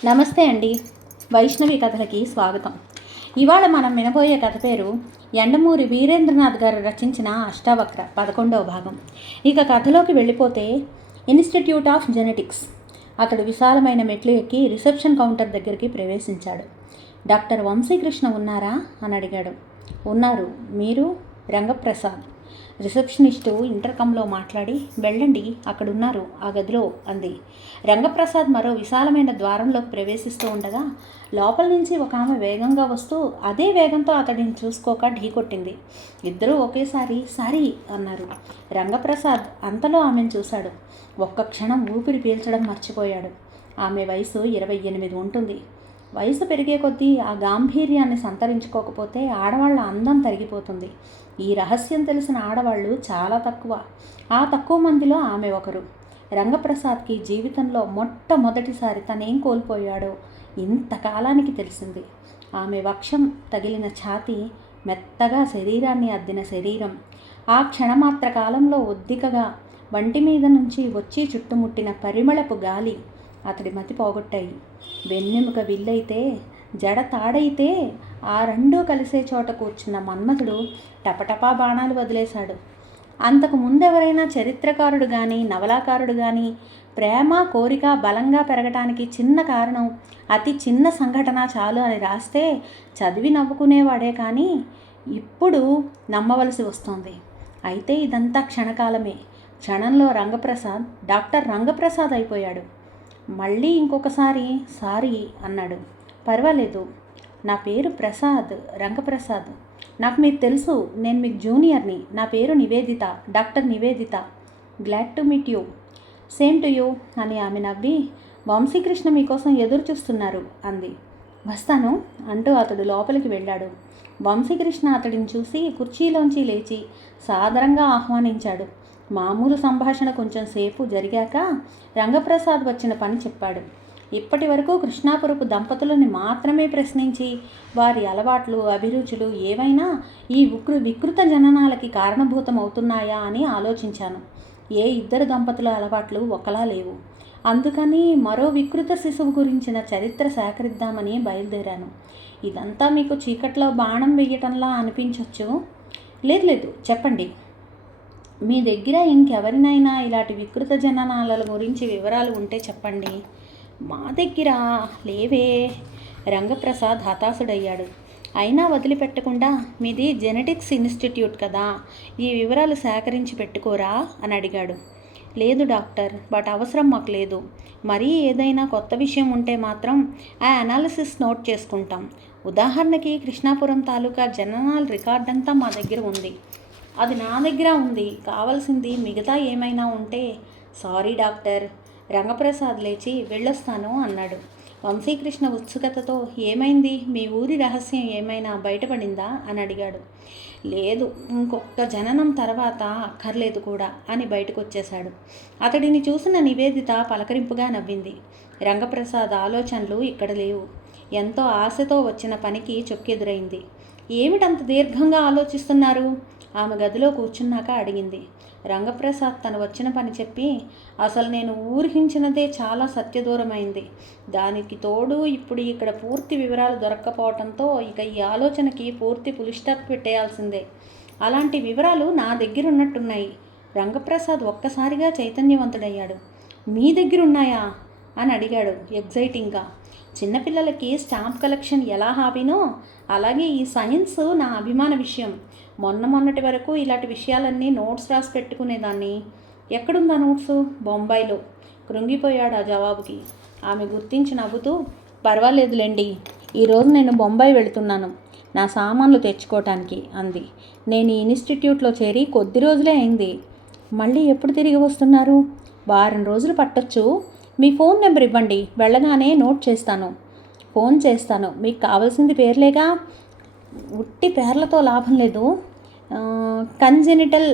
నమస్తే అండి. వైష్ణవి కథలకి స్వాగతం. ఇవాళ మనం వినబోయే కథ పేరు యండమూరి వీరేంద్రనాథ్ గారు రచించిన అష్టావక్ర 11వ భాగం. ఇక కథలోకి వెళ్ళిపోతే, ఇన్స్టిట్యూట్ ఆఫ్ జెనెటిక్స్. అతడు విశాలమైన మెట్లు ఎక్కి రిసెప్షన్ కౌంటర్ దగ్గరికి ప్రవేశించాడు. డాక్టర్ వంశీకృష్ణ ఉన్నారా అని అడిగాడు. ఉన్నారు. మీరు? రంగప్రసాద్ రిసెప్షనిస్టు ఇంటర్కంలో మాట్లాడి, వెళ్ళండి, అక్కడున్నారు ఆ గదిలో అంది. రంగప్రసాద్ మరో విశాలమైన ద్వారంలోకి ప్రవేశిస్తూ ఉండగా లోపల నుంచి ఒక ఆమె వేగంగా వస్తూ అదే వేగంతో అతడిని చూసుకోక ఢీకొట్టింది. ఇద్దరూ ఒకేసారి సారీ అన్నారు. రంగప్రసాద్ అంతలో ఆమెను చూశాడు. ఒక్క క్షణం ఊపిరి పీల్చడం మర్చిపోయాడు. ఆమె వయసు 28 ఉంటుంది. వయసు పెరిగే కొద్దీ ఆ గాంభీర్యాన్ని సంతరించుకోకపోతే ఆడవాళ్ల అందం తరిగిపోతుంది. ఈ రహస్యం తెలిసిన ఆడవాళ్ళు చాలా తక్కువ. ఆ తక్కువ మందిలో ఆమె ఒకరు. రంగప్రసాద్కి జీవితంలో మొట్టమొదటిసారి తనేం కోల్పోయాడో ఇంతకాలానికి తెలిసింది. ఆమె వక్షం తగిలిన ఛాతీ, మెత్తగా శరీరాన్ని అద్దిన శరీరం, ఆ క్షణమాత్ర కాలంలో ఒద్దికగా వంటి మీద నుంచి వచ్చి చుట్టుముట్టిన పరిమళపు గాలి అతడి మతి పోగొట్టాయి. వెన్నెముక విల్లైతే, జడ తాడైతే ఆ రెండూ కలిసే చోట కూర్చున్న మన్మథుడు టపటపా బాణాలు వదిలేశాడు. అంతకు ముందెవరైనా చరిత్రకారుడు కానీ నవలాకారుడు కానీ ప్రేమ కోరిక బలంగా పెరగటానికి చిన్న కారణం, అతి చిన్న సంఘటన చాలు అని రాస్తే చదివి నవ్వుకునేవాడే. కానీ ఇప్పుడు నమ్మవలసి వస్తోంది. అయితే ఇదంతా క్షణకాలమే. క్షణంలో రంగప్రసాద్ డాక్టర్ రంగప్రసాద్ అయిపోయాడు. మళ్ళీ ఇంకొకసారి సారీ అన్నాడు. పర్వాలేదు, నా పేరు ప్రసాద్, రంగప్రసాద్. నాకు మీరు తెలుసు, నేను మీకు జూనియర్ని. నా పేరు Nivedita, doctor Nivedita. Glad to meet you. Same to you అని ఆమె నవ్వి, వంశీకృష్ణ మీకోసం ఎదురు చూస్తున్నారు అంది. వస్తాను అంటూ అతడు లోపలికి వెళ్ళాడు. వంశీకృష్ణ అతడిని చూసి కుర్చీలోంచి లేచి సాదరంగా ఆహ్వానించాడు. మామూలు సంభాషణ కొంచెం సేపు జరిగాక రంగప్రసాద్ వచ్చిన పని చెప్పాడు. ఇప్పటి వరకు కృష్ణాపురపు దంపతులని మాత్రమే ప్రశ్నించి వారి అలవాట్లు అభిరుచులు ఏవైనా ఈ వికృత జననాలకి కారణభూతం అవుతున్నాయా అని ఆలోచించాను. ఏ ఇద్దరు దంపతుల అలవాట్లు ఒకలా లేవు. అందుకని మరో వికృత శిశువు గురించిన చరిత్ర సేకరిద్దామని బయలుదేరాను. ఇదంతా మీకు చీకట్లో బాణం వేయటంలా అనిపించవచ్చు. లేదు, చెప్పండి. మీ దగ్గర ఇంకెవరినైనా ఇలాంటి వికృత జననాల గురించి వివరాలు ఉంటే చెప్పండి. మా దగ్గర లేవే. రంగప్రసాద్ హతాశుడయ్యాడు. అయినా వదిలిపెట్టకుండా, మీది జెనెటిక్స్ ఇన్స్టిట్యూట్ కదా, ఈ వివరాలు సేకరించి పెట్టుకోరా అని అడిగాడు. లేదు డాక్టర్, బట్ అవసరం మాకు లేదు. మరీ ఏదైనా కొత్త విషయం ఉంటే మాత్రం ఆ అనాలిసిస్ నోట్ చేసుకుంటాం. ఉదాహరణకి కృష్ణాపురం తాలూకా జననాల రికార్డంతా మా దగ్గర ఉంది. అది నా దగ్గర ఉంది. కావాల్సింది మిగతా ఏమైనా ఉంటే. Sorry doctor. రంగప్రసాద్ లేచి వెళ్ళొస్తాను అన్నాడు. వంశీకృష్ణ ఉత్సుకతతో, ఏమైంది, మీ ఊరి రహస్యం ఏమైనా బయటపడిందా అని అడిగాడు. లేదు, ఇంకొక జననం తర్వాత అక్కర్లేదు కూడా అని బయటకు వచ్చేశాడు. అతడిని చూసిన నివేదిత పలకరింపుగా నవ్వింది. రంగప్రసాద్ ఆలోచనలు ఇక్కడ లేవు. ఎంతో ఆశతో వచ్చిన పనికి చొక్కెదురైంది. ఏమిటంత దీర్ఘంగా ఆలోచిస్తున్నారు? ఆమె గదిలో కూర్చున్నాక అడిగింది. రంగప్రసాద్ తను వచ్చిన పని చెప్పి, అసలు నేను ఊహించినదే చాలా సత్యదూరమైంది. దానికి తోడు ఇప్పుడు ఇక్కడ పూర్తి వివరాలు దొరక్కపోవడంతో ఇక ఈ ఆలోచనకి పూర్తి పులిస్టాప్ పెట్టేయాల్సిందే. అలాంటి వివరాలు నా దగ్గర ఉన్నట్టున్నాయి. రంగప్రసాద్ ఒక్కసారిగా చైతన్యవంతుడయ్యాడు. మీ దగ్గర ఉన్నాయా అని అడిగాడు ఎగ్జైటింగ్గా. చిన్నపిల్లలకి స్టాంప్ కలెక్షన్ ఎలా హాబీనో అలాగే ఈ సైన్స్ నా అభిమాన విషయం. మొన్నటి వరకు ఇలాంటి విషయాలన్నీ నోట్స్ రాసి పెట్టుకునేదాన్ని. ఎక్కడుందా నోట్సు? బొంబాయిలో. కృంగిపోయాడు ఆ జవాబుకి. ఆమె గుర్తించి నవ్వుతూ, పర్వాలేదులేండి, ఈరోజు నేను బొంబాయి వెళుతున్నాను నా సామాన్లు తెచ్చుకోవటానికి అంది. నేను ఈ ఇన్స్టిట్యూట్లో చేరి కొద్ది రోజులే అయింది. మళ్ళీ ఎప్పుడు తిరిగి వస్తున్నారు? వారం రోజులు పట్టొచ్చు. మీ ఫోన్ నెంబర్ ఇవ్వండి, వెళ్ళగానే నోట్ చేస్తాను. ఫోన్ చేస్తాను. మీకు కావాల్సింది పేర్లేగా. ఉట్టి పేర్లతో లాభం లేదు. కంజెనిటల్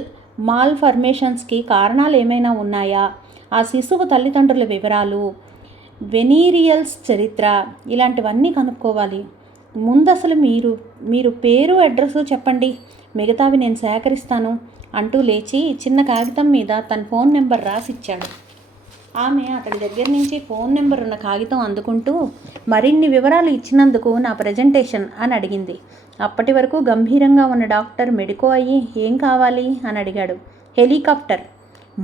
మాల్ఫర్మేషన్స్కి కారణాలు ఏమైనా ఉన్నాయా, ఆ శిశువు తల్లిదండ్రుల వివరాలు, వెనీరియల్స్ చరిత్ర, ఇలాంటివన్నీ కనుక్కోవాలి. ముందసలు మీరు పేరు అడ్రస్ చెప్పండి, మిగతావి నేను సేకరిస్తాను అంటూ లేచి చిన్న కాగితం మీద తన ఫోన్ నెంబర్ రాసిచ్చాడు. ఆమె అతడి దగ్గర నుంచి ఫోన్ నెంబర్ ఉన్న కాగితం అందుకుంటూ మరిన్ని వివరాలు ఇచ్చినందుకు నా ప్రజెంటేషన్ అని అడిగింది. అప్పటి వరకు గంభీరంగా ఉన్న డాక్టర్ మెడికో అయ్యి ఏం కావాలి అని అడిగాడు. హెలికాప్టర్.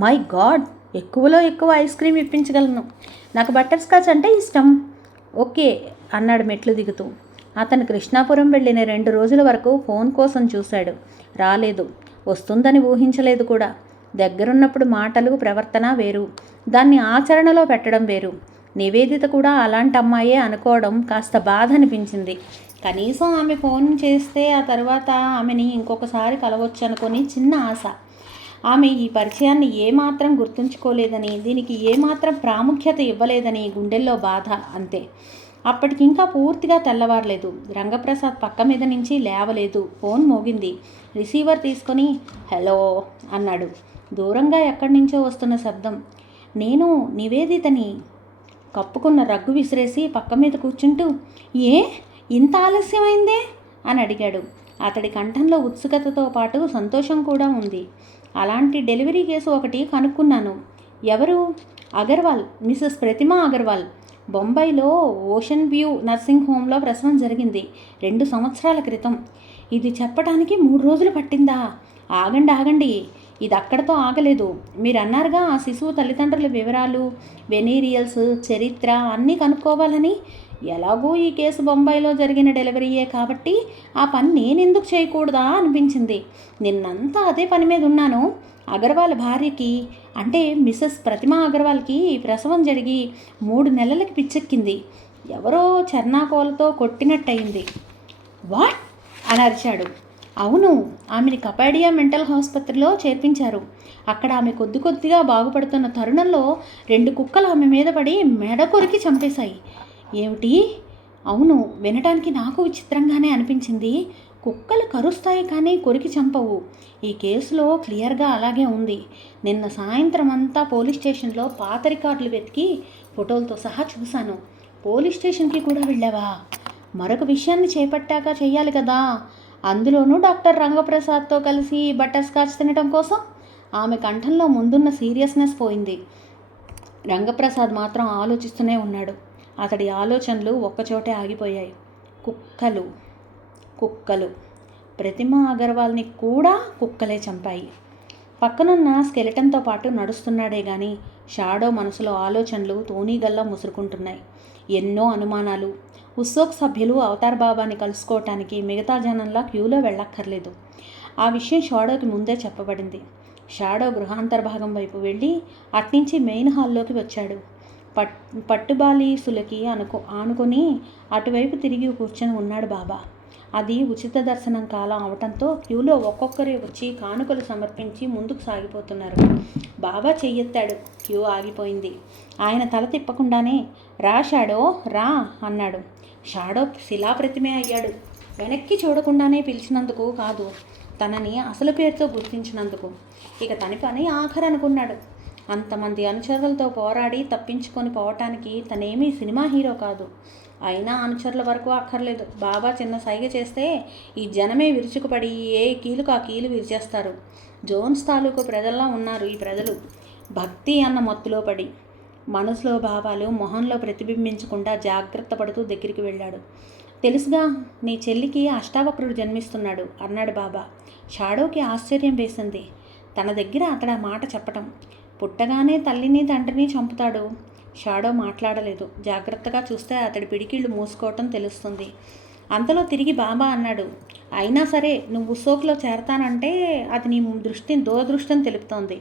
మై గాడ్, ఎక్కువలో ఎక్కువ ఐస్ క్రీమ్ ఇప్పించగలను. నాకు బటర్ స్కాచ్ అంటే ఇష్టం. ఓకే అన్నాడు మెట్లు దిగుతూ. అతను కృష్ణాపురం వెళ్ళిన 2 రోజుల వరకు ఫోన్ కోసం చూశాడు. రాలేదు. వస్తుందని ఊహించలేదు కూడా. దగ్గరున్నప్పుడు మాటలు ప్రవర్తన వేరు, దాన్ని ఆచరణలో పెట్టడం వేరు. నివేదిత కూడా అలాంటి అమ్మాయే అనుకోవడం కాస్త బాధ అనిపించింది. కనీసం ఆమె ఫోన్ చేస్తే ఆ తర్వాత ఆమెని ఇంకొకసారి కలవచ్చు అనుకొని చిన్న ఆశ. ఆమె ఈ పరిచయాన్ని ఏమాత్రం గుర్తుంచుకోలేదని, దీనికి ఏమాత్రం ప్రాముఖ్యత ఇవ్వలేదని గుండెల్లో బాధ, అంతే. అప్పటికింకా పూర్తిగా తెల్లవారలేదు. రంగప్రసాద్ పక్క మీద నుంచి లేవలేదు. ఫోన్ మోగింది. రిసీవర్ తీసుకొని హలో అన్నాడు. దూరంగా ఎక్కడి నుంచో వస్తున్న శబ్దం. నేను నివేదితని. కప్పుకున్న రగ్గు విసిరేసి పక్క మీద కూర్చుంటూ ఏ ఇంత ఆలస్యమైందే అని అడిగాడు. అతడి కంఠంలో ఉత్సుకతతో పాటు సంతోషం కూడా ఉంది. అలాంటి డెలివరీ కేసు ఒకటి కనుక్కున్నాను. ఎవరు? అగర్వాల్, మిసెస్ ప్రతిమా అగర్వాల్. బొంబాయిలో ఓషన్ వ్యూ నర్సింగ్ హోమ్లో ప్రసవం జరిగింది 2 సంవత్సరాల క్రితం. ఇది చెప్పడానికి 3 రోజులు పట్టిందా? ఆగండి, ఇది అక్కడతో ఆగలేదు. మీరు అన్నారుగా ఆ శిశువు తల్లిదండ్రుల వివరాలు, వెనీరియల్స్, చరిత్ర అన్నీ కనుక్కోవాలని. ఎలాగో ఈ కేసు బొంబాయిలో జరిగిన డెలివరీయే కాబట్టి ఆ పని నేనెందుకు చేయకూడదా అనిపించింది. నిన్నంతా అదే పని మీద ఉన్నాను. అగర్వాల్ భార్యకి, అంటే మిసెస్ ప్రతిమా అగర్వాల్కి ప్రసవం జరిగి 3 నెలలకి పిచ్చెక్కింది. ఎవరో చెర్నాకోలతో కొట్టినట్టయింది. వాట్ అని అరిచాడు. అవును, ఆమెని కపాడియా మెంటల్ ఆసుపత్రిలో చేర్పించారు. అక్కడ ఆమె కొద్దిగా బాగుపడుతున్న తరుణంలో 2 కుక్కలు ఆమె మీద పడి మెడ కొరికి చంపేశాయి. ఏమిటి? అవును, వినటానికి నాకు విచిత్రంగానే అనిపించింది. కుక్కలు కరుస్తాయి కానీ కొరికి చంపవు. ఈ కేసులో క్లియర్గా అలాగే ఉంది. నిన్న సాయంత్రం అంతా పోలీస్ స్టేషన్లో పాత రికార్డులు వెతికి ఫోటోలతో సహా చూశాను. పోలీస్ స్టేషన్కి కూడా వెళ్ళావా? మరొక విషయాన్ని చేపట్టాక చెయ్యాలి కదా, అందులోనూ డాక్టర్ రంగప్రసాద్తో కలిసి బటర్ స్కాచ్ తినడం కోసం. ఆమె కంఠంలో ముందున్న సీరియస్నెస్ పోయింది. రంగప్రసాద్ మాత్రం ఆలోచిస్తూనే ఉన్నాడు. అతడి ఆలోచనలు ఒక్కచోటే ఆగిపోయాయి. కుక్కలు. ప్రతిమా అగర్వాల్ని కూడా కుక్కలే చంపాయి. పక్కనున్న స్కెలిటన్తో పాటు నడుస్తున్నాడే గాని షాడో మనసులో ఆలోచనలు తోనీగల్లా ముసురుకుంటున్నాయి. ఎన్నో అనుమానాలు. ఉత్సోక్ సభ్యులు అవతార్ బాబాని కలుసుకోవటానికి మిగతా జనంలా క్యూలో వెళ్ళక్కర్లేదు. ఆ విషయం షాడోకి ముందే చెప్పబడింది. షాడో గృహాంతర్భాగం వైపు వెళ్ళి అట్నుంచి మెయిన్ హాల్లోకి వచ్చాడు. పట్టుబాలీసులకి ఆనుకొని అటువైపు తిరిగి కూర్చొని ఉన్నాడు బాబా. అది ఉచిత దర్శనం కాలం అవటంతో క్యూలో ఒక్కొక్కరే వచ్చి కానుకలు సమర్పించి ముందుకు సాగిపోతున్నారు. బాబా చెయ్యెత్తాడు. క్యూ ఆగిపోయింది. ఆయన తల తిప్పకుండానే రా షాడో రా అన్నాడు. షాడో శిలాప్రతిమే అయ్యాడు. వెనక్కి చూడకుండానే పిలిచినందుకు కాదు, తనని అసలు పేరుతో గుర్తించినందుకు. ఇక తన పని ఆఖరనుకున్నాడు. అంతమంది అనుచరులతో పోరాడి తప్పించుకొని పోవటానికి తనేమీ సినిమా హీరో కాదు. అయినా అనుచరుల వరకు అక్కర్లేదు. బాబా చిన్న సైగ చేస్తే ఈ జనమే విరుచుకుపడి ఏ కీలుకు ఆ కీలు విరిచేస్తారు. జోన్స్ తాలూకు ప్రజల్లా ఉన్నారు ఈ ప్రజలు. భక్తి అన్న మత్తులో పడి మనసులో భావాలు మొహంలో ప్రతిబింబించకుండా జాగ్రత్త పడుతూ దగ్గరికి వెళ్ళాడు. తెలుసుగా, నీ చెల్లికి అష్టావక్రుడు జన్మిస్తున్నాడు అన్నాడు బాబా. షాడోకి ఆశ్చర్యం వేసింది. తన దగ్గర అతడు ఆ మాట చెప్పటం. పుట్టగానే తల్లిని తండ్రిని చంపుతాడు. షాడో మాట్లాడలేదు. జాగ్రత్తగా చూస్తే అతడి పిడికిళ్ళు మూసుకోవటం తెలుస్తుంది. అంతలో తిరిగి బాబా అన్నాడు, అయినా సరే నువ్వు ఉత్సోక్లో చేరతానంటే అది నీ దూరదృష్టిని తెలుపుతోంది.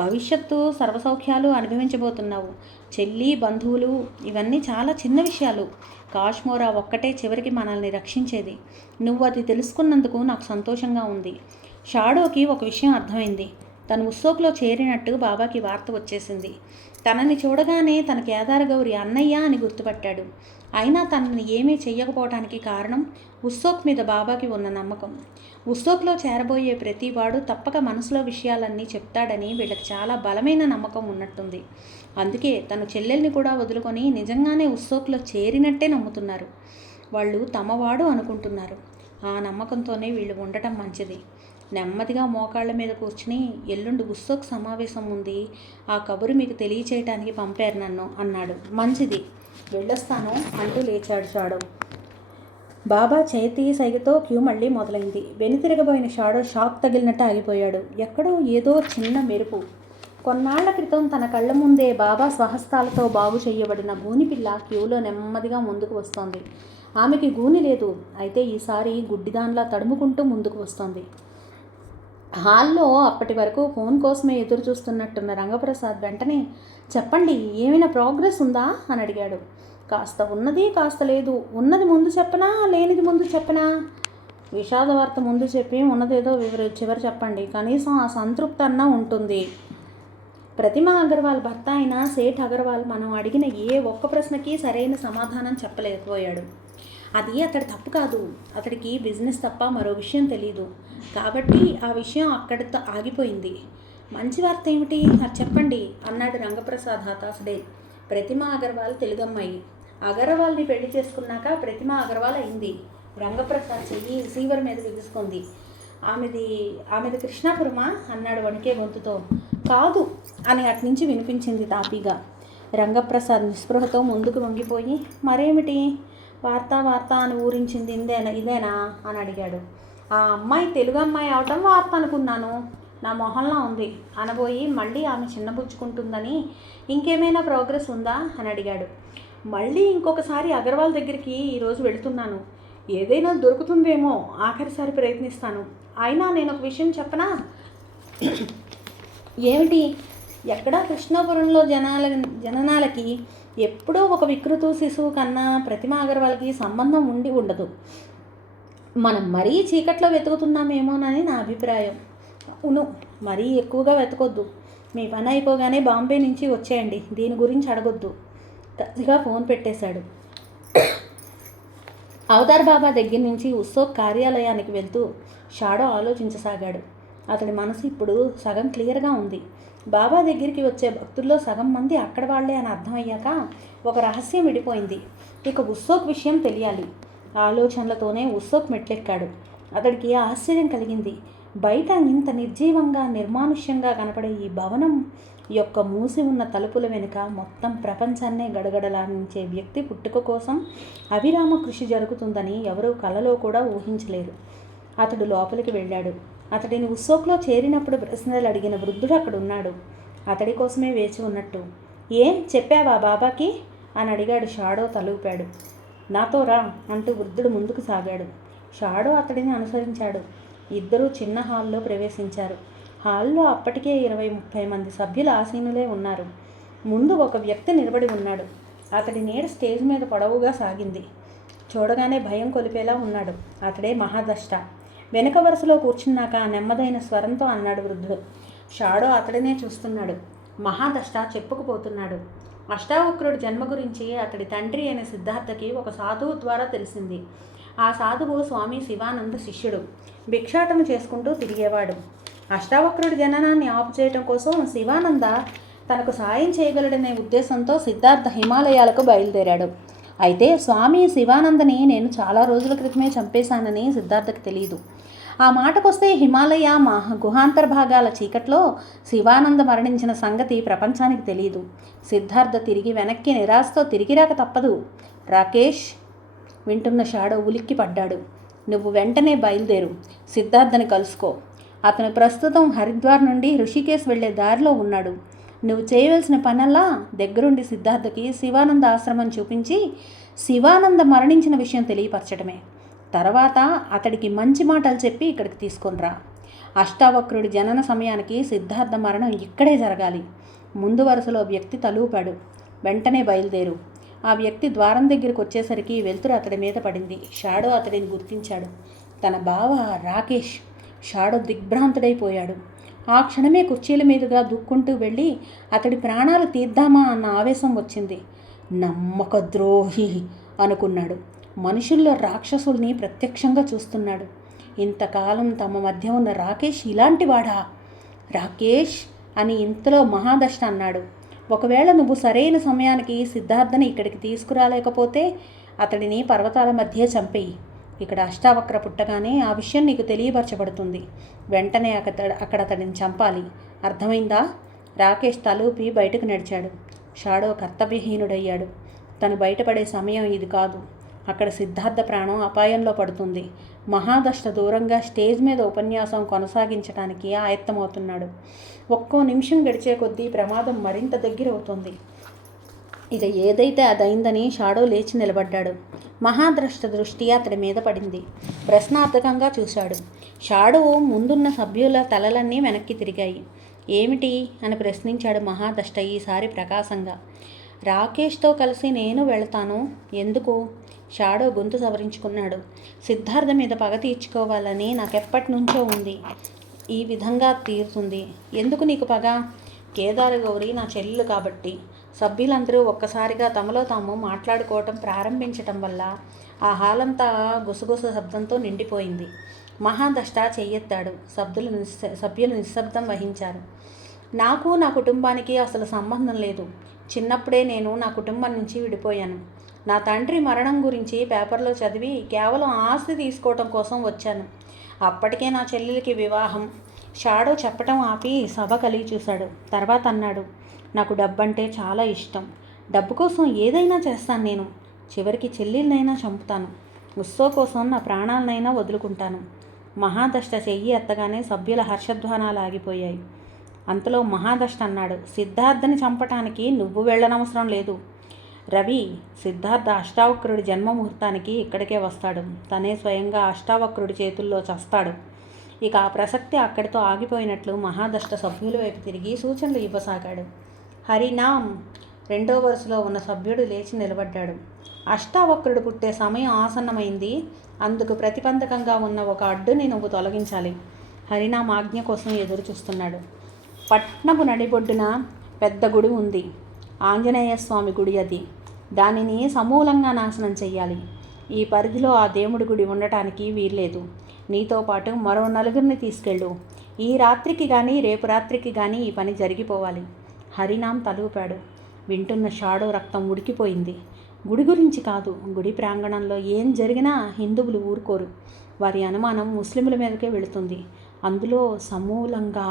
భవిష్యత్తు సర్వసౌఖ్యాలు అనుభవించబోతున్నావు. చెల్లి, బంధువులు ఇవన్నీ చాలా చిన్న విషయాలు. కాశ్మోరా ఒక్కటే చివరికి మనల్ని రక్షించేది. నువ్వు అది తెలుసుకున్నందుకు నాకు సంతోషంగా ఉంది. షాడోకి ఒక విషయం అర్థమైంది. తను ఉత్సోక్లో చేరినట్టు బాబాకి వార్త వచ్చేసింది. తనని చూడగానే తన కేదారగౌరి అన్నయ్య అని గుర్తుపట్టాడు. అయినా తనని ఏమీ చెయ్యకపోవటానికి కారణం ఉత్సోక్ మీద బాబాకి ఉన్న నమ్మకం. ఉత్సోక్లో చేరబోయే ప్రతివాడు తప్పక మనసులో విషయాలన్నీ చెప్తాడని వీళ్ళకి చాలా బలమైన నమ్మకం ఉన్నట్టుంది. అందుకే తన చెల్లెల్ని కూడా వదులుకొని నిజంగానే ఉత్సోక్లో చేరినట్టే నమ్ముతున్నారు. వాళ్ళు తమవాడు అనుకుంటున్నారు. ఆ నమ్మకంతోనే వీళ్ళు ఉండటం మంచిది. నెమ్మదిగా మోకాళ్ళ మీద కూర్చుని, ఎల్లుండి ఉత్సవ్ సమావేశం ఉంది, ఆ కబురు మీకు తెలియచేయటానికి పంపారు నన్ను అన్నాడు. మంచిది, వెళ్ళొస్తాను అంటూ లేచాడు షాడో. బాబా చేతి సైగతో క్యూ మళ్ళీ మొదలైంది. వెనుతిరగబోయిన షాడో షాక్ తగిలినట్టు ఆగిపోయాడు. ఎక్కడో ఏదో చిన్న మెరుపు. కొన్నాళ్ల క్రితం తన కళ్ళ ముందే బాబా స్వహస్తాలతో బాగు చేయబడిన గూనిపిల్ల క్యూలో నెమ్మదిగా ముందుకు వస్తోంది. ఆమెకి గూని లేదు, అయితే ఈసారి గుడ్డిదాన్లా తడుముకుంటూ ముందుకు వస్తోంది. హాల్లో అప్పటి వరకు ఫోన్ కోసమే ఎదురు చూస్తున్నట్టున్న రంగప్రసాద్ వెంటనే, చెప్పండి, ఏమైనా ప్రోగ్రెస్ ఉందా అని అడిగాడు. కాస్త ఉన్నది, కాస్త లేదు. ఉన్నది ముందు చెప్పనా, లేనిది ముందు చెప్పనా? విషాద వార్త ముందు చెప్పి ఉన్నదేదో చివరి చెప్పండి, కనీసం ఆ సంతృప్తి అన్నా ఉంటుంది. ప్రతిమా అగర్వాల్ భర్త అయిన సేఠ్ అగర్వాల్ మనం అడిగిన ఏ ఒక్క ప్రశ్నకి సరైన సమాధానం చెప్పలేకపోయాడు. అది అతడి తప్పు కాదు, అతడికి బిజినెస్ తప్ప మరో విషయం తెలియదు. కాబట్టి ఆ విషయం అక్కడితో ఆగిపోయింది. మంచి వార్త ఏమిటి, అది చెప్పండి అన్నాడు రంగప్రసాద్ హతాశుడే. ప్రతిమా అగర్వాల్ తెలుగమ్మాయి. అగర్వాల్ని పెళ్లి చేసుకున్నాక ప్రతిమా అగర్వాల్ అయింది. రంగప్రసాద్ చెయ్యి రిసీవర్ మీద విగుసుకుంది. ఆమెది కృష్ణాపురమా అన్నాడు వణికే గొంతుతో. కాదు అని అట్నుంచి వినిపించింది తాపీగా. రంగప్రసాద్ నిస్పృహతో ముందుకు వంగిపోయి, మరేమిటి వార్త అని ఊరించింది ఇదేనా అని అడిగాడు. ఆ అమ్మాయి తెలుగు అమ్మాయి అవటం వార్త అనుకున్నాను, నా మొహంలా ఉంది అనబోయి మళ్ళీ ఆమె చిన్నబుచ్చుకుంటుందని, ఇంకేమైనా ప్రోగ్రెస్ ఉందా అని అడిగాడు. మళ్ళీ ఇంకొకసారి అగర్వాల్ దగ్గరికి ఈరోజు వెళుతున్నాను, ఏదైనా దొరుకుతుందేమో ఆఖరిసారి ప్రయత్నిస్తాను. అయినా నేను ఒక విషయం చెప్పనా? ఏమిటి? ఎక్కడా కృష్ణాపురంలో జననాలకి ఎప్పుడో ఒక వికృత శిశువు కన్నా ప్రతిమా అగర్వాల్కి సంబంధం ఉండి ఉండదు. మనం మరీ చీకట్లో వెతుకుతున్నామేమోనని నా అభిప్రాయం. అవును, మరీ ఎక్కువగా వెతకొద్దు. మీ పని అయిపోగానే బాంబే నుంచి వచ్చేయండి, దీని గురించి అడగొద్దు. కసిగా ఫోన్ పెట్టేశాడు. అవతార్ బాబా దగ్గర నుంచి ఉత్సవ్ కార్యాలయానికి వెళ్తూ షాడో ఆలోచించసాగాడు. అతడి మనసు ఇప్పుడు సగం క్లియర్గా ఉంది. బాబా దగ్గరికి వచ్చే భక్తుల్లో సగం మంది అక్కడ వాళ్లే అని అర్థమయ్యాక ఒక రహస్యం విడిపోయింది. ఇక ఉత్సవ్ విషయం తెలియాలి. ఆలోచనలతోనే ఉత్సవ్ మెట్లెక్కాడు. అతడికి ఆశ్చర్యం కలిగింది. బయట ఇంత నిర్జీవంగా నిర్మానుష్యంగా కనపడే ఈ భవనం యొక్క మూసి ఉన్న తలుపుల వెనుక మొత్తం ప్రపంచాన్నే గడగడలాడించే వ్యక్తి పుట్టుక కోసం అవిరామ కృషి జరుగుతుందని ఎవరూ కలలో కూడా ఊహించలేరు. అతడు లోపలికి వెళ్ళాడు. అతడిని ఉత్సవ్లో చేరినప్పుడు ప్రశ్నలు అడిగిన వృద్ధుడు అక్కడున్నాడు. అతడి కోసమే వేచి ఉన్నట్టు. ఏం చెప్పావా బాబాకి అని అడిగాడు. షాడో తలూపాడు. నాతో రా అంటూ వృద్ధుడు ముందుకు సాగాడు. షాడో అతడిని అనుసరించాడు. ఇద్దరూ చిన్న హాల్లో ప్రవేశించారు. హాల్లో అప్పటికే 20-30 మంది సభ్యులు ఆసీనులే ఉన్నారు. ముందు ఒక వ్యక్తి నిలబడి ఉన్నాడు. అతడి నీడ స్టేజ్ మీద పొడవుగా సాగింది. చూడగానే భయం కొలిపేలా ఉన్నాడు. అతడే మహాదష్ట. వెనుక వరుసలో కూర్చున్నాక నెమ్మదైన స్వరంతో అన్నాడు వృద్ధుడు. షాడో అతడినే చూస్తున్నాడు. మహాదష్ట చెప్పుకుపోతున్నాడు. అష్టావక్రుడి జన్మ గురించి అతడి తండ్రి అయిన సిద్ధార్థకి ఒక సాధువు ద్వారా తెలిసింది. ఆ సాధువు స్వామి శివానంద శిష్యుడు. భిక్షాటన చేసుకుంటూ తిరిగేవాడు. అష్టావక్రుడి జననాన్ని ఆపు చేయటం కోసం శివానంద తనకు సాయం చేయగలడనే ఉద్దేశంతో సిద్ధార్థ హిమాలయాలకు బయలుదేరాడు. అయితే స్వామి శివానందని నేను చాలా రోజుల క్రితమే చంపేశానని సిద్ధార్థకు తెలియదు. ఆ మాటకొస్తే హిమాలయ గుహాంతర్భాగాల చీకట్లో శివానంద మరణించిన సంగతి ప్రపంచానికి తెలియదు. సిద్ధార్థ తిరిగి వెనక్కి నిరాశతో తిరిగి రాక తప్పదు. రాకేష్ వింటున్న షాడో ఉలిక్కి పడ్డాడు. నువ్వు వెంటనే బయలుదేరు, సిద్ధార్థని కలుసుకో. అతను ప్రస్తుతం హరిద్వార్ నుండి ఋషికేశ్ వెళ్లే దారిలో ఉన్నాడు. నువ్వు చేయవలసిన పనల్లా దగ్గరుండి సిద్ధార్థకి శివానంద ఆశ్రమం చూపించి శివానంద మరణించిన విషయం తెలియపరచడమే. తర్వాత అతడికి మంచి మాటలు చెప్పి ఇక్కడికి తీసుకొనిరా. అష్టావక్రుడి జనన సమయానికి సిద్ధార్థ మరణం ఇక్కడే జరగాలి. ముందు వరుసలో వ్యక్తి తలూపాడు. వెంటనే బయలుదేరు. ఆ వ్యక్తి ద్వారం దగ్గరికి వచ్చేసరికి వెలుతురు అతడి మీద పడింది. షాడో అతడిని గుర్తించాడు. తన బావ రాకేష్. షాడో దిగ్భ్రాంతుడైపోయాడు. ఆ క్షణమే కుర్చీల మీదుగా దూక్కుంటూ వెళ్ళి అతడి ప్రాణాలు తీద్దామా అన్న ఆవేశం వచ్చింది. నమ్మక ద్రోహి అనుకున్నాడు. మనుషుల్లో రాక్షసుల్ని ప్రత్యక్షంగా చూస్తున్నాడు. ఇంతకాలం తమ మధ్య ఉన్న రాకేష్ ఇలాంటివాడా? రాకేష్ అని ఇంతలో మహాదష్ట అన్నాడు. ఒకవేళ నువ్వు సరైన సమయానికి సిద్ధార్థని ఇక్కడికి తీసుకురాలేకపోతే అతడిని పర్వతాల మధ్య చంపేయి. ఇక్కడ అష్టావక్ర పుట్టగానే ఆ విషయం నీకు తెలియపరచబడుతుంది. వెంటనే అక్కడ అతడిని చంపాలి. అర్థమైందా? రాకేష్ తలూపి బయటకు నడిచాడు. షాడో కర్తవ్యహీనుడయ్యాడు. తను బయటపడే సమయం ఇది కాదు. అక్కడ సిద్ధార్థ ప్రాణం అపాయంలో పడుతుంది. మహాదష్ట దూరంగా స్టేజ్ మీద ఉపన్యాసం కొనసాగించడానికి ఆయత్తమవుతున్నాడు. ఒక్కో నిమిషం గడిచే కొద్దీ ప్రమాదం మరింత దగ్గరవుతుంది. ఇక ఏదైతే అదైందని షాడో లేచి నిలబడ్డాడు. మహాద్రష్ట దృష్టి అతడి మీద పడింది. ప్రశ్నార్థకంగా చూశాడు. షాడో ముందున్న సభ్యుల తలలన్నీ వెనక్కి తిరిగాయి. ఏమిటి అని ప్రశ్నించాడు మహాదష్ట ఈసారి ప్రకాశంగా. రాకేష్తో కలిసి నేను వెళతాను. ఎందుకు? షాడో గొంతు సవరించుకున్నాడు. సిద్ధార్థ మీద పగ తీర్చుకోవాలని నాకెప్పటి నుంచో ఉంది. ఈ విధంగా తీరుతుంది. ఎందుకు నీకు పగ? కేదార గౌరి నా చెల్లెలు కాబట్టి. సభ్యులందరూ ఒక్కసారిగా తమలో తాము మాట్లాడుకోవటం ప్రారంభించటం వల్ల ఆ హాలంతా గుసగుస శబ్దంతో నిండిపోయింది. మహాదష్ట చెయ్యెత్తాడు. సభ్యులు నిశ్శబ్దం వహించారు. నాకు నా కుటుంబానికి అసలు సంబంధం లేదు. చిన్నప్పుడే నేను నా కుటుంబం నుంచి విడిపోయాను. నా తండ్రి మరణం గురించి పేపర్లో చదివి కేవలం ఆస్తి తీసుకోవటం కోసం వచ్చాను. అప్పటికే నా చెల్లెలికి వివాహం. షాడో చెప్పటం ఆపి సభ కలిగి చూశాడు. తర్వాత అన్నాడు, నాకు డబ్బంటే చాలా ఇష్టం. డబ్బు కోసం ఏదైనా చేస్తాను నేను. చివరికి చెల్లెలనైనా చంపుతాను. ఉత్సవ కోసం నా ప్రాణాలనైనా వదులుకుంటాను. మహాదష్ట చెయ్యి ఎత్తగానే సభ్యుల హర్షధ్వానాలు ఆగిపోయాయి. అంతలో మహాదష్ట అన్నాడు, సిద్ధార్థని చంపటానికి నువ్వు వెళ్ళనవసరం లేదు. రవి, సిద్ధార్థ అష్టావక్రుడి జన్మ ముహూర్తానికి ఇక్కడికే వస్తాడు. తనే స్వయంగా అష్టావక్రుడి చేతుల్లో చస్తాడు. ఇక ఆ ప్రసక్తి అక్కడితో ఆగిపోయినట్లు మహాదష్ట సభ్యుల వైపు తిరిగి సూచనలు ఇవ్వసాగాడు. హరినామ్. రెండో వరుసలో ఉన్న సభ్యుడు లేచి నిలబడ్డాడు. అష్టావక్రుడు పుట్టే సమయం ఆసన్నమైంది. అందుకు ప్రతిబంధకంగా ఉన్న ఒక అడ్డుని నువ్వు తొలగించాలి. హరినామ్ ఆజ్ఞ కోసం ఎదురు చూస్తున్నాడు. పట్నపు నడిబొడ్డున పెద్ద గుడి ఉంది. ఆంజనేయ స్వామి గుడి అది. దానిని సమూలంగా నాశనం చెయ్యాలి. ఈ పరిధిలో ఆ దేవుడి గుడి ఉండటానికి వీల్లేదు. నీతో పాటు మరో నలుగురిని తీసుకెళ్ళు. ఈ రాత్రికి కానీ రేపు రాత్రికి కానీ ఈ పని జరిగిపోవాలి. హరినామ్ తలూపాడు. వింటున్న షాడో రక్తం ఉడికిపోయింది. గుడి గురించి కాదు, గుడి ప్రాంగణంలో ఏం జరిగినా హిందువులు ఊరుకోరు. వారి అనుమానం ముస్లింల మీదకే వెళుతుంది. అందులో సమూలంగా.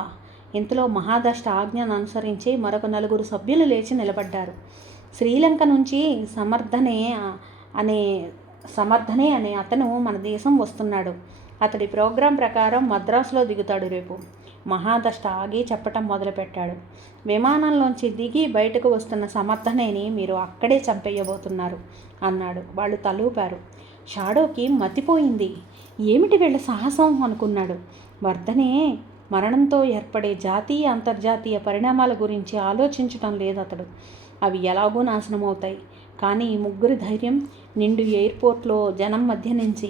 ఇంతలో మహాదష్ట ఆజ్ఞను అనుసరించి మరొక నలుగురు సభ్యులు లేచి నిలబడ్డారు. శ్రీలంక నుంచి సమర్థనే అనే అతను మన దేశం వస్తున్నాడు. అతడి ప్రోగ్రాం ప్రకారం మద్రాసులో దిగుతాడు రేపు. మహాదష్ట ఆగి చెప్పటం మొదలుపెట్టాడు. విమానంలోంచి దిగి బయటకు వస్తున్న సమర్థనేని మీరు అక్కడే చంపేయబోతున్నారు అన్నాడు. వాళ్ళు తలూపారు. షాడోకి మతిపోయింది. ఏమిటి వీళ్ళ సాహసం అనుకున్నాడు. వర్ధనే మరణంతో ఏర్పడే జాతీయ అంతర్జాతీయ పరిణామాల గురించి ఆలోచించటం లేదతడు. అవి ఎలాగో నాశనమవుతాయి. కానీ ఈ ముగ్గురి ధైర్యం, నిండు ఎయిర్పోర్ట్లో జనం మధ్య నుంచి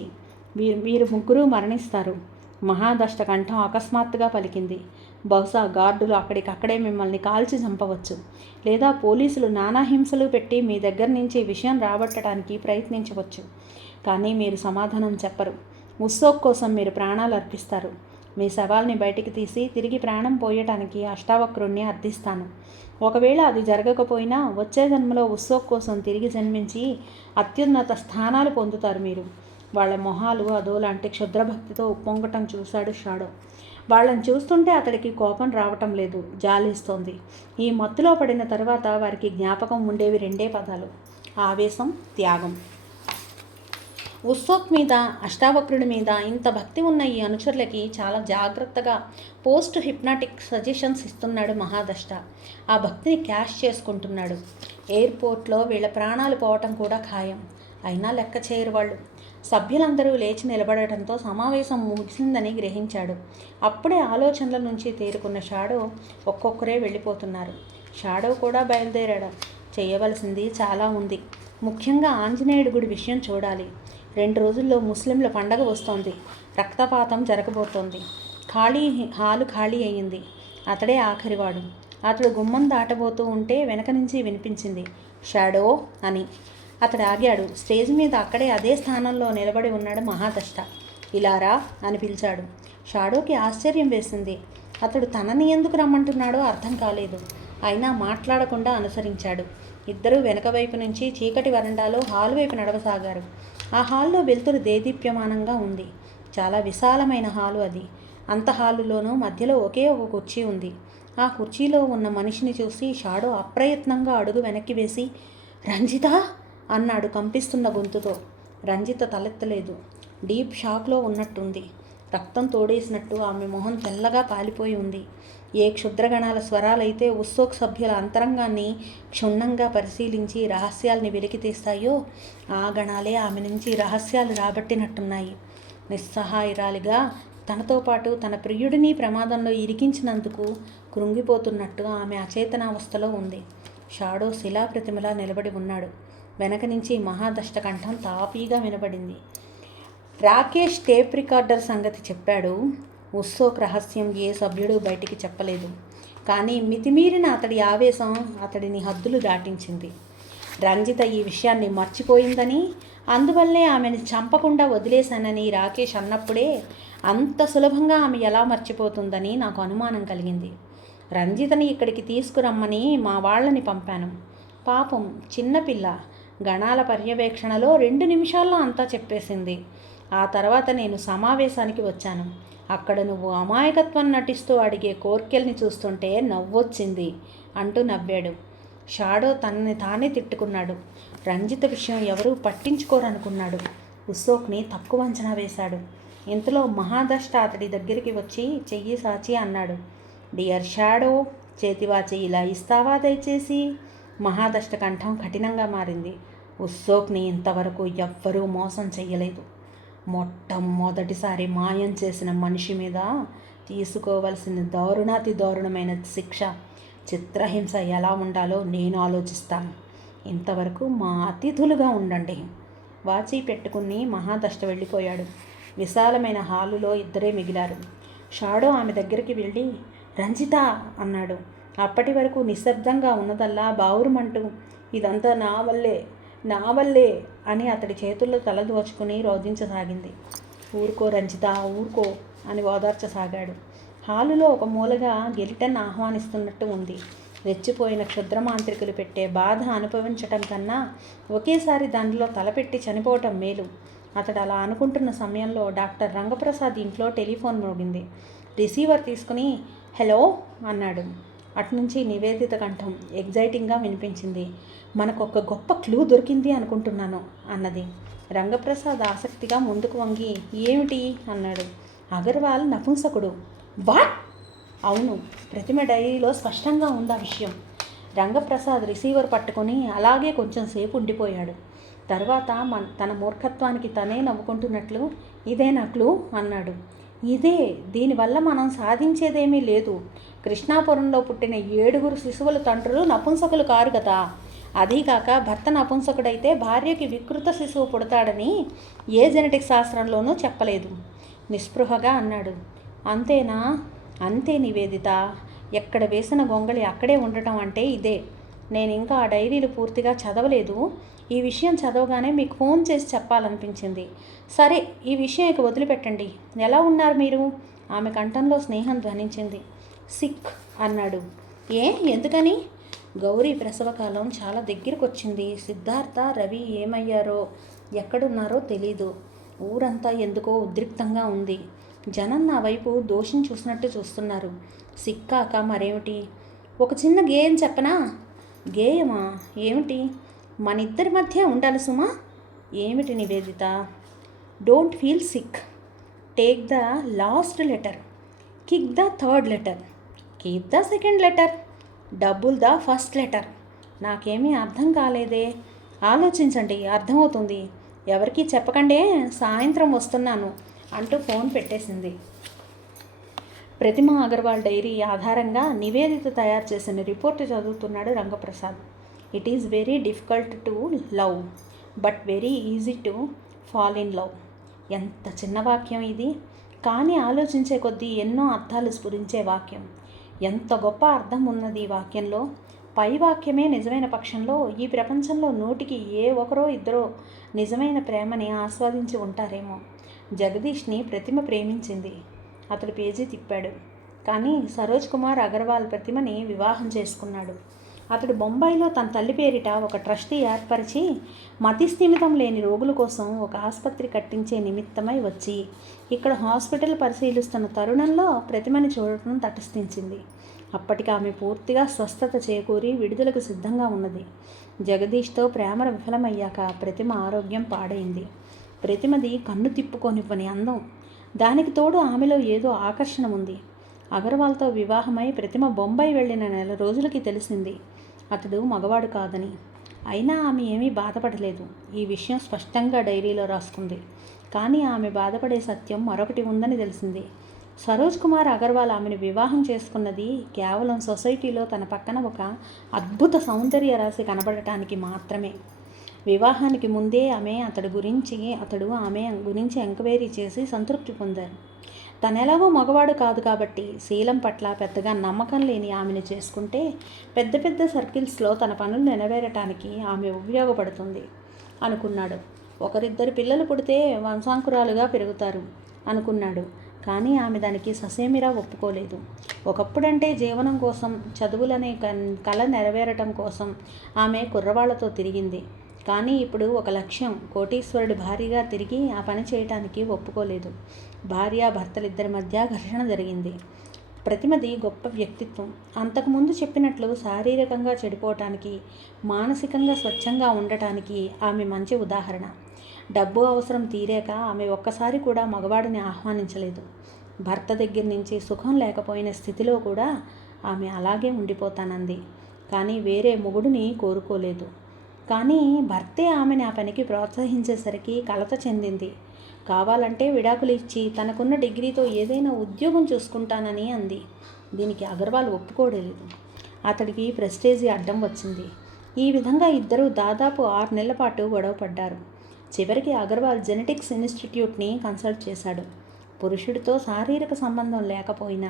వీరు ముగ్గురు మరణిస్తారు. మహాదష్ట కంఠం అకస్మాత్తుగా పలికింది. బహుశా గార్డులు అక్కడికక్కడే మిమ్మల్ని కాల్చి చంపవచ్చు. లేదా పోలీసులు నానా హింసలు పెట్టి మీ దగ్గర నుంచి విషయం రాబట్టడానికి ప్రయత్నించవచ్చు. కానీ మీరు సమాధానం చెప్పరు. ఉత్సవ్ కోసం మీరు ప్రాణాలు అర్పిస్తారు. మీ శవాల్ని బయటికి తీసి తిరిగి ప్రాణం పోయటానికి అష్టావక్రుణ్ణి అర్థిస్తాను. ఒకవేళ అది జరగకపోయినా వచ్చే జన్మలో ఉత్సవ్ కోసం తిరిగి జన్మించి అత్యున్నత స్థానాలు పొందుతారు మీరు. వాళ్ళ మొహాలు అదోలాంటి క్షుద్రభక్తితో ఉప్పొంగటం చూశాడు షాడో. వాళ్ళని చూస్తుంటే అతడికి కోపం రావటం లేదు, జాలిస్తోంది. ఈ మత్తులో పడిన తర్వాత వారికి జ్ఞాపకం ఉండేవి రెండే పదాలు: ఆవేశం, త్యాగం. ఉత్సవ్ మీద, అష్టావక్రుడి మీద ఇంత భక్తి ఉన్న ఈ అనుచరులకి చాలా జాగ్రత్తగా పోస్ట్ హిప్నాటిక్ సజెషన్స్ ఇస్తున్నాడు మహాదష్ట. ఆ భక్తిని క్యాష్ చేసుకుంటున్నాడు. ఎయిర్పోర్ట్లో వీళ్ళ ప్రాణాలు పోవటం కూడా ఖాయం. అయినా లెక్క చేయరు వాళ్ళు. సభ్యులందరూ లేచి నిలబడటంతో సమావేశం ముగిసిందని గ్రహించాడు. అప్పుడే ఆలోచనల నుంచి తేరుకున్న షాడో ఒక్కొక్కరే వెళ్ళిపోతున్నారు. షాడో కూడా బయలుదేరాడు. చేయవలసింది చాలా ఉంది. ముఖ్యంగా ఆంజనేయుడి గుడి విషయం చూడాలి. 2 రోజుల్లో ముస్లింల పండగ వస్తోంది. రక్తపాతం జరగబోతోంది. హాలు ఖాళీ అయ్యింది. అతడే ఆఖరివాడు. అతడు గుమ్మం దాటబోతూ ఉంటే వెనక నుంచి వినిపించింది, షాడో అని. అతడు ఆగాడు. స్టేజ్ మీద అక్కడే అదే స్థానంలో నిలబడి ఉన్నాడు మహాదష్ట. ఇలారా అని పిలిచాడు. షాడోకి ఆశ్చర్యం వేసింది. అతడు తనని ఎందుకు రమ్మంటున్నాడో అర్థం కాలేదు. అయినా మాట్లాడకుండా అనుసరించాడు. ఇద్దరూ వెనక వైపు నుంచి చీకటి వరండాలో హాలు వైపు నడవసాగారు. ఆ హాల్లో వెలుతురు దేదీప్యమానంగా ఉంది. చాలా విశాలమైన హాలు అది. అంత హాలులోనూ మధ్యలో ఒకే ఒక కుర్చీ ఉంది. ఆ కుర్చీలో ఉన్న మనిషిని చూసి షాడో అప్రయత్నంగా అడుగు వెనక్కి వేసి, రంజిత అన్నాడు కంపిస్తున్న గొంతుతో. రంజిత తలెత్తలేదు. డీప్ షాక్లో ఉన్నట్టుంది. రక్తం తోడేసినట్టు ఆమె మొహం తెల్లగా పాలిపోయి ఉంది. ఏ క్షుద్రగణాల స్వరాలైతే ఉత్సోక్ సభ్యుల అంతరంగాన్ని క్షుణ్ణంగా పరిశీలించి రహస్యాల్ని వెలికితీస్తాయో ఆ గణాలే ఆమె నుంచి రహస్యాలు రాబట్టినట్టున్నాయి. నిస్సహాయురాలిగా తనతో పాటు తన ప్రియుడిని ప్రమాదంలో ఇరికించినందుకు కృంగిపోతున్నట్టు ఆమె అచేతనావస్థలో ఉంది. షాడో శిలాప్రతిమలా నిలబడి ఉన్నాడు. వెనక నుంచి మహాదష్ట కంఠం తాపీగా వినబడింది. రాకేష్ టేప్ రికార్డర్ సంగతి చెప్పాడు. ఉత్సోక్ రహస్యం ఏ సభ్యుడు బయటికి చెప్పలేదు. కానీ మితిమీరిన అతడి ఆవేశం అతడిని హద్దులు దాటించింది. రంజిత ఈ విషయాన్ని మర్చిపోయిందని, అందువల్లే ఆమెను చంపకుండా వదిలేశానని రాకేష్ అన్నప్పుడే అంత సులభంగా ఆమె ఎలా మర్చిపోతుందని నాకు అనుమానం కలిగింది. రంజితని ఇక్కడికి తీసుకురమ్మని మా వాళ్ళని పంపాను. పాపం చిన్నపిల్ల గణాల పర్యవేక్షణలో 2 నిమిషాల్లో అంతా చెప్పేసింది. ఆ తర్వాత నేను సమావేశానికి వచ్చాను. అక్కడ నువ్వు అమాయకత్వం నటిస్తూ అడిగే కోర్కెల్ని చూస్తుంటే నవ్వొచ్చింది అంటూ నవ్వాడు. షాడో తనని తానే తిట్టుకున్నాడు. రంజిత విషయం ఎవరూ పట్టించుకోరనుకున్నాడు. ఉత్సోక్ని తక్కువ అంచనా వేశాడు. ఇంతలో మహాదష్ట అతడి దగ్గరికి వచ్చి చెయ్యి సాచి అన్నాడు, డియర్ షాడో, చేతివాచి ఇలా ఇస్తావా దయచేసి? మహాదష్ట కంఠం కఠినంగా మారింది. ఉత్సోక్ని ఇంతవరకు ఎవ్వరూ మోసం చెయ్యలేదు. మొట్టమొదటిసారి మాయం చేసిన మనిషి మీద తీసుకోవలసిన దారుణాతి దారుణమైన శిక్ష, చిత్రహింస ఎలా ఉండాలో నేను ఆలోచిస్తాను. ఇంతవరకు మా అతిథులుగా ఉండండి. వాచి పెట్టుకుని మహాదష్ట వెళ్ళిపోయాడు. విశాలమైన హాలులో ఇద్దరే మిగిలారు. షాడో ఆమె దగ్గరికి వెళ్ళి రంజిత అన్నాడు. అప్పటి వరకు నిశ్శబ్దంగా ఉన్నదల్లా బావురుమంటూ ఇదంతా నా వల్లే అని అతడి చేతుల్లో తలదోచుకుని రోధించసాగింది. ఊరుకో రంజిత, ఊరుకో అని ఓదార్చసాగాడు. హాలులో ఒక మూలగా గెలిటన్ ఆహ్వానిస్తున్నట్టు ఉంది. రెచ్చిపోయిన క్షుద్రమాంత్రికులు పెట్టే బాధ అనుభవించటం కన్నా ఒకేసారి దానిలో తలపెట్టి చనిపోవటం మేలు. అతడు అలా అనుకుంటున్న సమయంలో డాక్టర్ రంగప్రసాద్ ఇంట్లో టెలిఫోన్ మోగింది. రిసీవర్ తీసుకుని హలో అన్నాడు. అటునుంచి నివేదిత కంఠం ఎగ్జైటింగ్గా వినిపించింది. మనకొక గొప్ప క్లూ దొరికింది అనుకుంటున్నాను అన్నది. రంగప్రసాద్ ఆసక్తిగా ముందుకు వంగి ఏమిటి అన్నాడు. అగర్వాల్ నపుంసకుడు. వాట్? అవును, ప్రతిమ డైరీలో స్పష్టంగా ఉంది ఆ విషయం. రంగప్రసాద్ రిసీవర్ పట్టుకొని అలాగే కొంచెం సేపు ఉండిపోయాడు. తర్వాత తన మూర్ఖత్వానికి తనే నవ్వుకుంటున్నట్లు ఇదేనా క్లూ అన్నాడు. ఇదే, దీనివల్ల మనం సాధించేదేమీ లేదు. కృష్ణాపురంలో పుట్టిన 7 శిశువుల తండ్రులు నపుంసకులు కారు కదా. అదీకాక భర్త నపుంసకుడైతే భార్యకి వికృత శిశువు పుడతాడని ఏ జెనెటిక్ శాస్త్రంలోనూ చెప్పలేదు. నిస్పృహగా అన్నాడు. అంతేనా? అంతే నివేదిత. ఎక్కడ వేసిన గొంగళి అక్కడే ఉండటం అంటే ఇదే. నేను ఇంకా ఆ డైరీలు పూర్తిగా చదవలేదు. ఈ విషయం చదవగానే మీకు ఫోన్ చేసి చెప్పాలనిపించింది. సరే, ఈ విషయం ఇక వదిలిపెట్టండి. ఎలా ఉన్నారు మీరు? ఆమె కంఠంలో స్నేహం ధ్వనించింది. సిక్ అన్నాడు. ఎందుకని? గౌరీ ప్రసవకాలం చాలా దగ్గరకు వచ్చింది. సిద్ధార్థ, రవి ఏమయ్యారో ఎక్కడున్నారో తెలీదు. ఊరంతా ఎందుకో ఉద్రిక్తంగా ఉంది. జనం నా వైపు దోషిని చూసినట్టు చూస్తున్నారు. సిక్కాక మరేమిటి? ఒక చిన్న గేయం చెప్పనా? గేయమా? ఏమిటి? మన ఇద్దరి మధ్య ఉండాలి సుమా. ఏమిటి Niveditha? Don't feel sick. Take the last letter, kick the third letter, keep the second letter, double the first letter. నాకేమీ అర్థం కాలేదే. ఆలోచించండి, అర్థమవుతుంది. ఎవరికీ చెప్పకండే, సాయంత్రం వస్తున్నాను అంటూ ఫోన్ పెట్టేసింది. ప్రతిమ అగర్వాల్ డైరీ ఆధారంగా నివేదిత తయారు చేసిన రిపోర్టు చదువుతున్నాడు Rangaprasad. It is very difficult to love, but very easy to fall in love. ఎంత చిన్న వాక్యం ఇది, కానీ ఆలోచించే కొద్దీ ఎన్నో అర్థాలు స్ఫురించే వాక్యం. ఎంత గొప్ప అర్థం ఉన్నది ఈ వాక్యంలో. పై వాక్యమే నిజమైన పక్షంలో ఈ ప్రపంచంలో 100కి ఏ ఒకరో ఇద్దరో నిజమైన ప్రేమని ఆస్వాదించి ఉంటారేమో. జగదీష్ని ప్రతిమ ప్రేమించింది. అతడు పేజీ తిప్పాడు. కానీ సరోజ్ కుమార్ అగర్వాల్ ప్రతిమని వివాహం చేసుకున్నాడు. అతడు బొంబాయిలో తన తల్లి పేరిట ఒక ట్రస్టీ ఏర్పరిచి మతిస్థిమితం లేని రోగుల కోసం ఒక ఆసుపత్రి కట్టించే నిమిత్తమై వచ్చి ఇక్కడ హాస్పిటల్ పరిశీలిస్తున్న తరుణంలో ప్రతిమని చూడటం తటస్థించింది. అప్పటికి ఆమె పూర్తిగా స్వస్థత చేకూరి విడుదలకు సిద్ధంగా ఉన్నది. జగదీష్తో ప్రేమ విఫలమయ్యాక ప్రతిమ ఆరోగ్యం పాడైంది. ప్రతిమది కన్ను తిప్పుకొనివ్వని అందం, దానికి తోడు ఆమెలో ఏదో ఆకర్షణ ఉంది. అగర్వాల్తో వివాహమై ప్రతిమ బొంబాయి వెళ్ళిన నెల రోజులకి తెలిసింది అతడు మగవాడు కాదని. అయినా ఆమె ఏమీ బాధపడలేదు. ఈ విషయం స్పష్టంగా డైరీలో రాసుకుంది. కానీ ఆమె బాధపడే సత్యం మరొకటి ఉందని తెలిసింది. సరోజ్ కుమార్ అగర్వాల్ ఆమెను వివాహం చేసుకున్నది కేవలం సొసైటీలో తన పక్కన ఒక అద్భుత సౌందర్య రాశి కనబడటానికి మాత్రమే. వివాహానికి ముందే అతడు ఆమె గురించి ఎంక్వైరీ చేసి సంతృప్తి పొందారు. తనెలాగో మగవాడు కాదు కాబట్టి శీలం పట్ల పెద్దగా నమ్మకం లేని ఆమెను చేసుకుంటే పెద్ద పెద్ద సర్కిల్స్లో తన పనులు నెరవేరటానికి ఆమె ఉపయోగపడుతుంది అనుకున్నాడు. ఒకరిద్దరు పిల్లలు పుడితే వంశాంకురాలుగా పెరుగుతారు అనుకున్నాడు. కానీ ఆమె దానికి ససేమిరా ఒప్పుకోలేదు. ఒకప్పుడంటే జీవనం కోసం, చదువులనే కళ నెరవేరటం కోసం ఆమె కుర్రవాళ్లతో తిరిగింది. కానీ ఇప్పుడు ఒక లక్ష్యం, కోటీశ్వరుడి భార్యగా తిరిగి ఆ పని చేయటానికి ఒప్పుకోలేదు. భార్యాభర్తలిద్దరి మధ్య ఘర్షణ జరిగింది. ప్రతిమది గొప్ప వ్యక్తిత్వం. అంతకుముందు చెప్పినట్లు శారీరకంగా చెడిపోవటానికి, మానసికంగా స్వచ్ఛంగా ఉండటానికి ఆమె మంచి ఉదాహరణ. డబ్బు అవసరం తీరాక ఆమె ఒక్కసారి కూడా మగవాడిని ఆహ్వానించలేదు. భర్త దగ్గర నుంచి సుఖం లేకపోయిన స్థితిలో కూడా ఆమె అలాగే ఉండిపోతానంది. కానీ వేరే మొగుడిని కోరుకోలేదు. కానీ భర్తే ఆమెను ఆ పనికి ప్రోత్సహించేసరికి కలత చెందింది. కావాలంటే విడాకులు ఇచ్చి తనకున్న డిగ్రీతో ఏదైనా ఉద్యోగం చూసుకుంటానని అంది. దీనికి అగర్వాల్ ఒప్పుకోలేదు. అతడికి ప్రెస్టేజీ అడ్డం వచ్చింది. ఈ విధంగా ఇద్దరూ దాదాపు 6 నెలల పాటు గొడవపడ్డారు. చివరికి అగర్వాల్ జెనెటిక్స్ ఇన్స్టిట్యూట్ని కన్సల్ట్ చేశాడు. పురుషుడితో శారీరక సంబంధం లేకపోయినా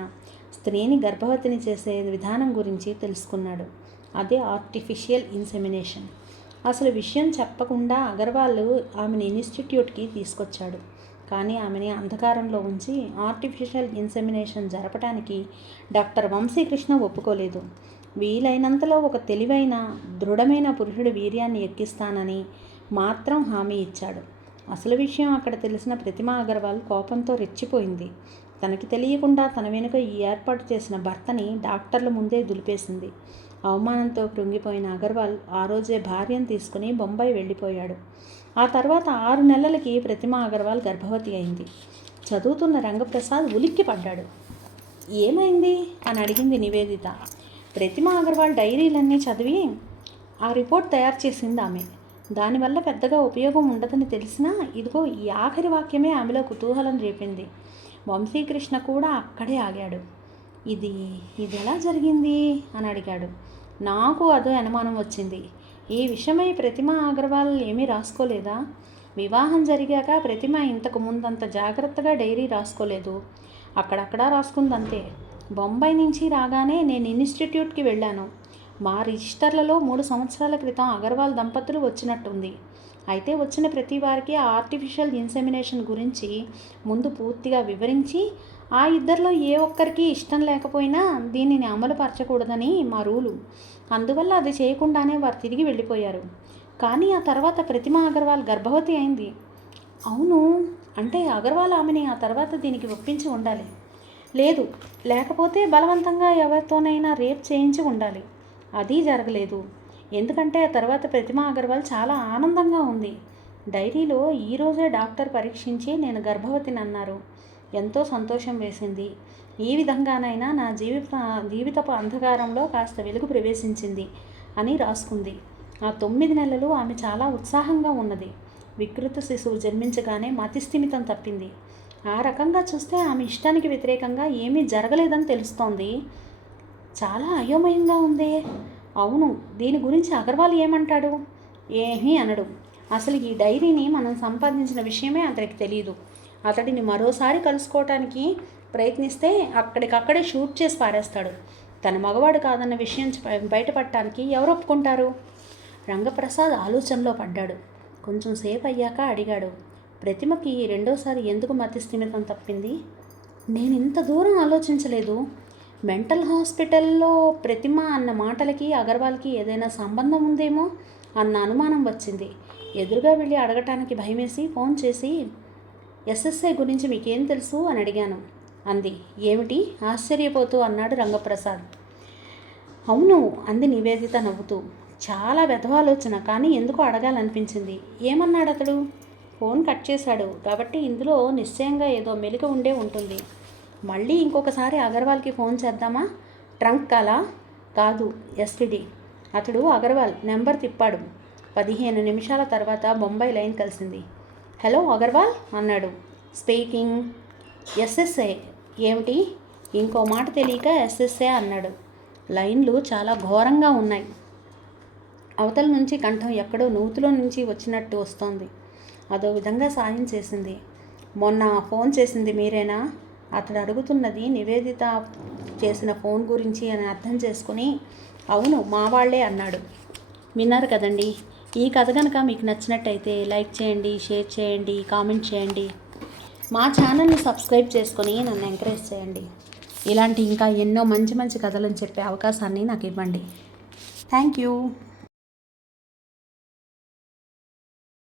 స్త్రీని గర్భవతిని చేసే విధానం గురించి తెలుసుకున్నాడు. అదే ఆర్టిఫిషియల్ ఇన్సెమినేషన్. అసలు విషయం చెప్పకుండా అగర్వాల్ ఆమెను ఇన్స్టిట్యూట్కి తీసుకొచ్చాడు. కానీ ఆమెని అంధకారంలో ఉంచి ఆర్టిఫిషియల్ ఇన్సెమినేషన్ జరపడానికి డాక్టర్ వంశీకృష్ణ ఒప్పుకోలేదు. వీలైనంతలో ఒక తెలివైన, దృఢమైన పురుషుడి వీర్యాన్ని ఎక్కిస్తానని మాత్రం హామీ ఇచ్చాడు. అసలు విషయం అక్కడ తెలిసిన ప్రతిమా అగర్వాల్ కోపంతో రెచ్చిపోయింది. తనకి తెలియకుండా తన వెనుక ఈ ఏర్పాటు చేసిన భర్తని డాక్టర్ల ముందే దులిపేసింది. అవమానంతో కృంగిపోయిన అగర్వాల్ ఆ రోజే భార్యను తీసుకుని బొంబాయి వెళ్ళిపోయాడు. ఆ తర్వాత 6 నెలలకి ప్రతిమా అగర్వాల్ గర్భవతి అయింది. చదువుతున్న రంగప్రసాద్ ఉలిక్కి పడ్డాడు. ఏమైంది అని అడిగింది నివేదిత. ప్రతిమా అగర్వాల్ డైరీలన్నీ చదివి ఆ రిపోర్ట్ తయారు చేసింది ఆమె. దానివల్ల పెద్దగా ఉపయోగం ఉండదని తెలిసినా ఇదిగో ఈ ఆఖరి వాక్యమే ఆమెలో కుతూహలం రేపింది. వంశీకృష్ణ కూడా అక్కడే ఆగాడు. ఇది ఎలా జరిగింది అని అడిగాడు. నాకు అదో అనుమానం వచ్చింది. ఈ విషయమై ప్రతిమా అగర్వాల్ ఏమీ రాసుకోలేదా? వివాహం జరిగాక ప్రతిమ ఇంతకు ముందంత జాగ్రత్తగా డైరీ రాసుకోలేదు. అక్కడక్కడా రాసుకుందంతే. బొంబాయి నుంచి రాగానే నేను ఇన్స్టిట్యూట్కి వెళ్ళాను. మా రిజిస్టర్లలో 3 సంవత్సరాల క్రితం అగర్వాల్ దంపతులు వచ్చినట్టుంది. అయితే వచ్చిన ప్రతి వారికి ఆర్టిఫిషియల్ ఇన్సెమినేషన్ గురించి ముందు పూర్తిగా వివరించి, ఆ ఇద్దరిలో ఏ ఒక్కరికి ఇష్టం లేకపోయినా దీనిని అమలుపరచకూడదని మా రూలు. అందువల్ల అది చేయకుండానే వారు తిరిగి వెళ్ళిపోయారు. కానీ ఆ తర్వాత ప్రతిమా అగర్వాల్ గర్భవతి అయింది. అవును, అంటే అగర్వాల్ ఆమెని ఆ తర్వాత దీనికి ఒప్పించి ఉండాలి. లేదు, లేకపోతే బలవంతంగా ఎవరితోనైనా రేప్ చేయించి ఉండాలి. అది జరగలేదు. ఎందుకంటే ఆ తర్వాత ప్రతిమా అగర్వాల్ చాలా ఆనందంగా ఉంది. డైరీలో ఈరోజే డాక్టర్ పరీక్షించి నేను గర్భవతిని అన్నారు. ఎంతో సంతోషం వేసింది. ఈ విధంగానైనా నా జీవితపు అంధకారంలో కాస్త వెలుగు ప్రవేశించింది అని రాసుకుంది. ఆ 9 నెలలు ఆమె చాలా ఉత్సాహంగా ఉన్నది. వికృత శిశువు జన్మించగానే మతిస్థిమితం తప్పింది. ఆ రకంగా చూస్తే ఆమె ఇష్టానికి వ్యతిరేకంగా ఏమీ జరగలేదని తెలుస్తోంది. చాలా అయోమయంగా ఉంది. అవును, దీని గురించి అగర్వాల్ ఏమంటాడు? ఏమీ అనడు. అసలు ఈ డైరీని మనం సంపాదించిన విషయమే అతనికి తెలియదు. అతడిని మరోసారి కలుసుకోవటానికి ప్రయత్నిస్తే అక్కడికక్కడే షూట్ చేసి పారేస్తాడు. తన మగవాడు కాదన్న విషయం బయటపడటానికి ఎవరు ఒప్పుకుంటారు? రంగప్రసాద్ ఆలోచనలో పడ్డాడు. కొంచెం సేపు అయ్యాక అడిగాడు, ప్రతిమకి రెండోసారి ఎందుకు మతిస్థిమితం తప్పింది? నేను ఇంత దూరం ఆలోచించలేదు. మెంటల్ హాస్పిటల్లో ప్రతిమ అన్న మాటలకి అగర్వాల్కి ఏదైనా సంబంధం ఉందేమో అన్న అనుమానం వచ్చింది. ఎదురుగా వెళ్ళి అడగటానికి భయమేసి ఫోన్ చేసి ఎస్ఎస్ఐ గురించి మీకేం తెలుసు అని అడిగాను అంది. ఏమిటి ఆశ్చర్యపోతూ అన్నాడు రంగప్రసాద్. అవును అంది నివేదిత నవ్వుతూ. చాలా వెధవాలోచన, కానీ ఎందుకో అడగాలనిపించింది. ఏమన్నాడు అతడు? ఫోన్ కట్ చేశాడు కాబట్టి ఇందులో నిశ్చయంగా ఏదో మెలిక ఉండే ఉంటుంది. మళ్ళీ ఇంకొకసారి అగర్వాల్కి ఫోన్ చేద్దామా? ట్రంక్ కాలా? కాదు, ఎస్టిడి. అతడు అగర్వాల్ నెంబర్ తిప్పాడు. 15 నిమిషాల తర్వాత బొంబాయి లైన్ కలిసింది. హలో అగర్వాల్ అన్నాడు. స్పీకింగ్. ఎస్ఎస్ఏ ఏమిటి? ఇంకో మాట తెలియక ఎస్ఎస్ఏ అన్నాడు. లైన్లు చాలా ఘోరంగా ఉన్నాయి. అవతల నుంచి కంఠం ఎక్కడో నూతులో నుంచి వచ్చినట్టు వస్తోంది. అదో విధంగా సాయం చేసింది. మొన్న ఫోన్ చేసింది మీరేనా? అతడు అడుగుతున్నది నివేదిత చేసిన ఫోన్ గురించి అని అర్థం చేసుకుని అవును మా వాళ్ళే అన్నాడు. విన్నారు కదండి. ఈ కథ కనుక మీకు నచ్చినట్టయితే లైక్ చేయండి, షేర్ చేయండి, కామెంట్ చేయండి. మా ఛానల్ని సబ్స్క్రైబ్ చేసుకొని నన్ను ఎంకరేజ్ చేయండి. ఇలాంటి ఇంకా ఎన్నో మంచి మంచి కథలను చెప్పే అవకాశాన్ని నాకు ఇవ్వండి. Thank you.